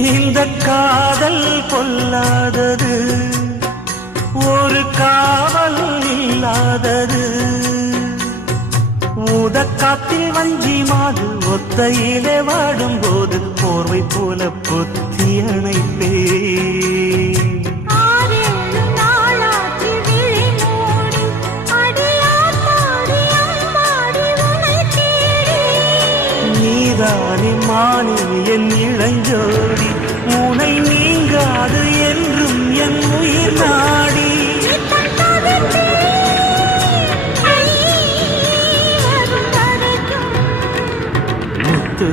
இந்த காதல் கொல்லாதது, ஒரு காவல் இல்லாதது. ஊதக்காத்தில் வஞ்சி மாது ஒத்தையிலே வாடும் போது போர்வை போல பொத்தி அணைப்பே. நீதானே மானே என் இளஞ்சோடி, உனை நீங்காது என்றும் என் உயிர் நாடி. முத்து